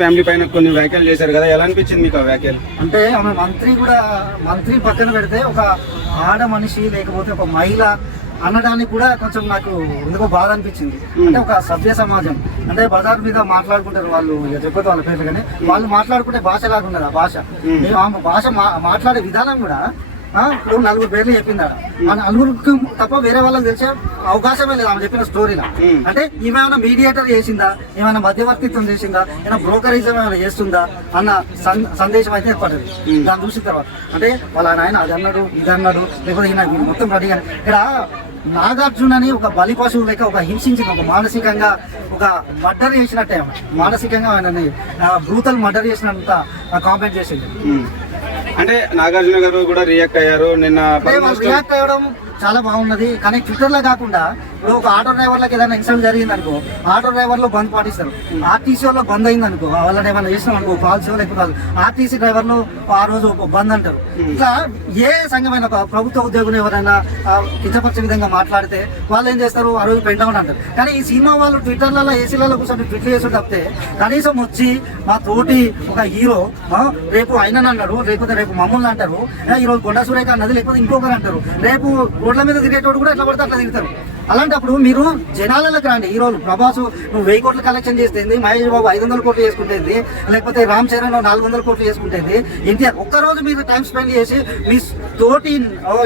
Family పైన కొన్ని వ్యాఖ్యలు చేశారు కదా, ఎలా అనిపించింది మీకు ఆ వ్యాఖ్యలు? అంటే ఆమె మంత్రి పక్కన పెడితే ఒక ఆడ మనిషి లేకపోతే ఒక మహిళ అనడానికి కూడా కొంచెం నాకు ఎందుకో బాధ అనిపించింది. అంటే ఒక సభ్య సమాజం అంటే బజార్ మీద మాట్లాడుకుంటారు వాళ్ళు, చెప్పొద్దు వాళ్ళ పేర్లు, కానీ వాళ్ళు మాట్లాడుకుంటే భాష లాగా ఉన్నది. ఆ భాష ఆమె భాష మాట్లాడే విధానం కూడా ఇప్పుడు 4 పేర్లు చెప్పిందా, ఆ 4 తప్ప వేరే వాళ్ళకి తెలిసే అవకాశమే లేదు ఆమె చెప్పిన స్టోరీలో. అంటే ఏమైనా మీడియేటర్ చేసిందా, ఏమైనా మధ్యవర్తిత్వం చేసిందా, ఏమైనా బ్రోకరిజం ఏమైనా చేస్తుందా అన్న సందేశం అయితే ఏర్పడింది దాన్ని చూసిన తర్వాత. అంటే వాళ్ళ నాయన అది అన్నాడు ఇది అన్నాడు లేకపోతే ఈయన మొత్తం రెడీగా ఇక్కడ నాగార్జున అని ఒక బలి పశువు లేక ఒక హింసించిన ఒక మానసికంగా ఒక మర్డర్ చేసినట్టే మానసికంగా ఆయనని బ్రూతల్ మర్డర్ చేసినంత కామెంట్ చేసింది. అంటే నాగార్జున గారు కూడా రియాక్ట్ అయ్యారు నిన్న. రియాక్ట్ అవ్వడం చాలా బాగున్నది, కానీ ట్విట్టర్ లో కాకుండా ఇప్పుడు ఒక ఆటో డ్రైవర్లకు ఏదైనా ఇన్సిడెంట్ జరిగింది అనుకో, ఆటో డ్రైవర్లు బంద్ పాటిస్తారు. ఆర్టీసీ వాళ్ళు బంద్ అయింది అనుకో, వాళ్ళని ఏమైనా చేసినాం అనుకో కాల్స్ లేకపోతే ఆర్టీసీ డ్రైవర్లు ఆ రోజు బంద్ అంటారు. ఇట్లా ఏ సంఘమైన ప్రభుత్వ ఉద్యోగులు ఎవరైనా కించపరిచే విధంగా మాట్లాడితే వాళ్ళు ఏం చేస్తారు, ఆ రోజు పెండ్ డౌన్ అంటారు. కానీ ఈ సినిమా వాళ్ళు ట్విట్టర్లలో ఏసీలలో కూర్చొని ట్విట్లు చేసి తప్పితే కనీసం వచ్చి మా తోటి ఒక హీరో రేపు అయినని అంటారు, లేకపోతే రేపు మమ్మల్ని అంటారు, ఈరోజు కొండ సురేఖ అన్నది లేకపోతే ఇంకొకరు అంటారు, రేపు రోడ్ల మీద తిరిగేటోడు కూడా ఎట్లా పడితే అట్లా తిరుగుతారు. అలాంటప్పుడు మీరు జనాలకు రండి. హీరోలు ప్రభాస్ నువ్వు 1000 కోట్లు కలెక్షన్ చేస్తుంది, మహేష్ బాబు 500 కోట్లు చేసుకుంటుంది, లేకపోతే రామ్ చరణ్ 400 కోట్లు చేసుకుంటుంది. ఎన్టీఆర్ ఒక్కరోజు మీరు టైం స్పెండ్ చేసి మీ తోటి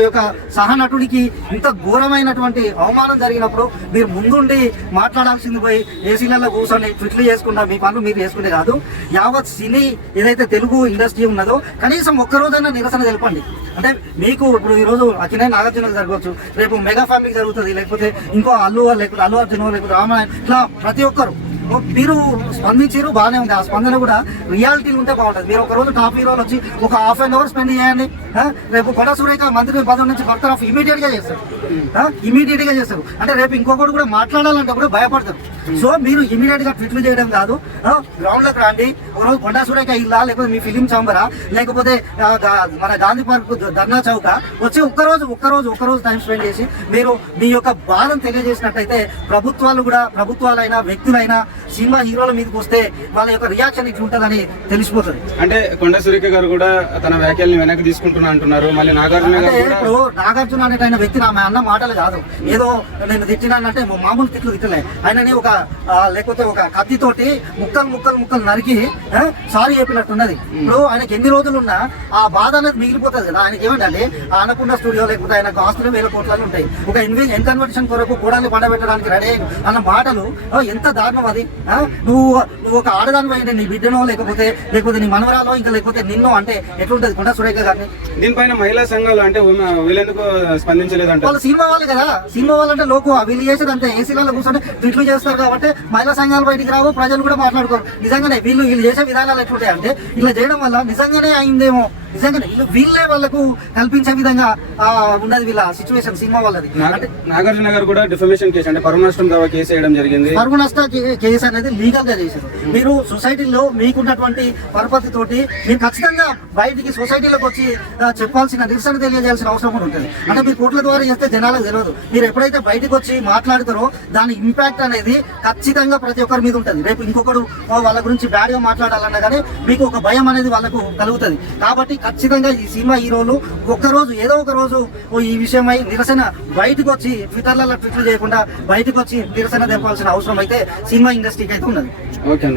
యొక్క సహనటుడికి ఇంత ఘోరమైనటువంటి అవమానం జరిగినప్పుడు మీరు ముందుండి మాట్లాడాల్సింది పోయి ఏసీలలో కూర్చొని ట్విట్లు చేసుకుంటా మీ పనులు మీరు చేసుకుంటే కాదు. యావత్ సినీ ఏదైతే తెలుగు ఇండస్ట్రీ ఉన్నదో కనీసం ఒక్కరోజైనా నిరసన తెలపండి. అంటే మీకు ఇప్పుడు ఈరోజు అక్కినేని నాగార్జున జరగవచ్చు, రేపు మెగా ఫ్యామిలీకి జరుగుతుంది, లేకపోతే ఇంకో అల్లు అర్జున్ లేకపోతే రామాయణ, ఇట్లా ప్రతి ఒక్కరు మీరు స్పందించారు బాగానే ఉంది. ఆ స్పందన కూడా రియాలిటీ ఉంటే బాగుంటుంది. మీరు ఒక రోజు టాప్ హీరోలు వచ్చి ఒక ½ an hour స్పెండ్ చేయండి. రేపు కొండ సురేఖ మంత్రి పదవి నుంచి బర్తర్ ఆఫ్ ఇమీడియట్ గా చేస్తారు. అంటే రేపు ఇంకొకటి కూడా మాట్లాడాలంటే కూడా భయపడతారు. సో మీరు ఇమీడియట్ గా ట్విట్లు చేయడం కాదు, గ్రౌండ్ లోకి రండి. ఒక రోజు కొండ సురేఖ ఇల్లా లేకపోతే మీ ఫిలిం చాంబరా లేకపోతే మన గాంధీ పార్క్ ధర్నా చౌక వచ్చి ఒక్కరోజు టైం స్పెండ్ చేసి మీరు మీ యొక్క బాధను తెలియజేసినట్టయితే ప్రభుత్వాలైనా వ్యక్తులైనా సినిమా హీరోల మీదకి వస్తే వాళ్ళ యొక్క రియాక్షన్ ఇట్లా ఉంటుందని తెలిసిపోతుంది. అంటే కొండ సురేఖ గారు కూడా తన వ్యాఖ్యల్ని వెనక్కి తీసుకుంటున్నా అంటున్నారు. మళ్ళీ నాగార్జున అనేటైన వ్యక్తి నా అన్న మాటలు కాదు, ఏదో నేను తిట్టినానంటే మామూలు తిట్లు తిట్టలే. ఆయనని ఒక లేకపోతే ఒక కత్తితోటి ముక్కలు నరికి సారీ చెప్పినట్టున్నది. ఇప్పుడు ఆయనకి ఎన్ని రోజులున్నా ఆ బాధ అనేది మిగిలిపోతుంది కదా. ఆయనకి ఏమిటంటే ఆనకుండా స్టూడియో లేకపోతే ఆయనకు ఆస్తులు 1000 కోట్లలో ఉంటాయి. ఒక ఇన్వెన్షన్ కొరకు కూడాలి పండబెట్టడానికి రెడీ అన్న మాటలు ఎంత దారుణం అది. నువ్వు ఒక ఆడదాని పైన నీ బిడ్డనో లేకపోతే నీ మనవరాలో ఇంకా లేకపోతే నిన్నో అంటే ఎట్లుంటది కొండ సురేఖ గారిని. దీనిపైన మహిళా సంఘాలు అంటే వీళ్ళెందుకు స్పందించలేదంటే వాళ్ళు సినిమా వాళ్ళు కదా, సినిమా వాళ్ళు అంటే లోకు వీళ్ళు చేసేది అంతే ఏసీలలో కూర్చొని ట్విట్లు చేస్తారు కాబట్టి మహిళా సంఘాలు బయటికి రావు, ప్రజలు కూడా మాట్లాడుకోరు. నిజంగానే వీళ్ళు చేసే విధానాలు ఎట్లుంటాయి అంటే ఇలా చేయడం వల్ల నిజంగానే అయిందేమో, నిజంగానే వీళ్ళే వాళ్ళకు కల్పించే విధంగా ఉన్నది వీళ్ళ సిచ్యువేషన్ సినిమా వాళ్ళది. నాగార్జున గారు కూడా డిఫమేషన్ కేసు అంటే పరువు నష్టం దావా కేసు వేయడం జరిగింది. పరువు నష్టం కేసు అనేది లీగల్ గా చేశారు. మీరు సొసైటీలో మీకున్నటువంటి పరపతి తోటి మీరు ఖచ్చితంగా బయటికి సొసైటీలోకి వచ్చి చెప్పాల్సిన నిరసన తెలియజేయాల్సిన అవసరం కూడా ఉంటుంది. అంటే మీరు కోర్టుల ద్వారా చేస్తే జనాలకు తెలియదు. మీరు ఎప్పుడైతే బయటకు వచ్చి మాట్లాడతారో దాని ఇంపాక్ట్ అనేది ఖచ్చితంగా ప్రతి ఒక్కరి మీద ఉంటుంది. రేపు ఇంకొకరు వాళ్ళ గురించి బ్యాడ్ గా మాట్లాడాలన్నా కానీ మీకు ఒక భయం అనేది వాళ్ళకు కలుగుతుంది. కాబట్టి ఖచ్చితంగా ఈ సినిమా హీరోలు ఏదో ఒక రోజు ఈ విషయమై నిరసన బయటకు వచ్చి ట్విట్టర్లలో ట్విట్లు చేయకుండా బయటకు వచ్చి నిరసన తెలపాల్సిన అవసరం అయితే సినిమా ఇండస్ట్రీకి అయితే ఉన్నది. ఓకే.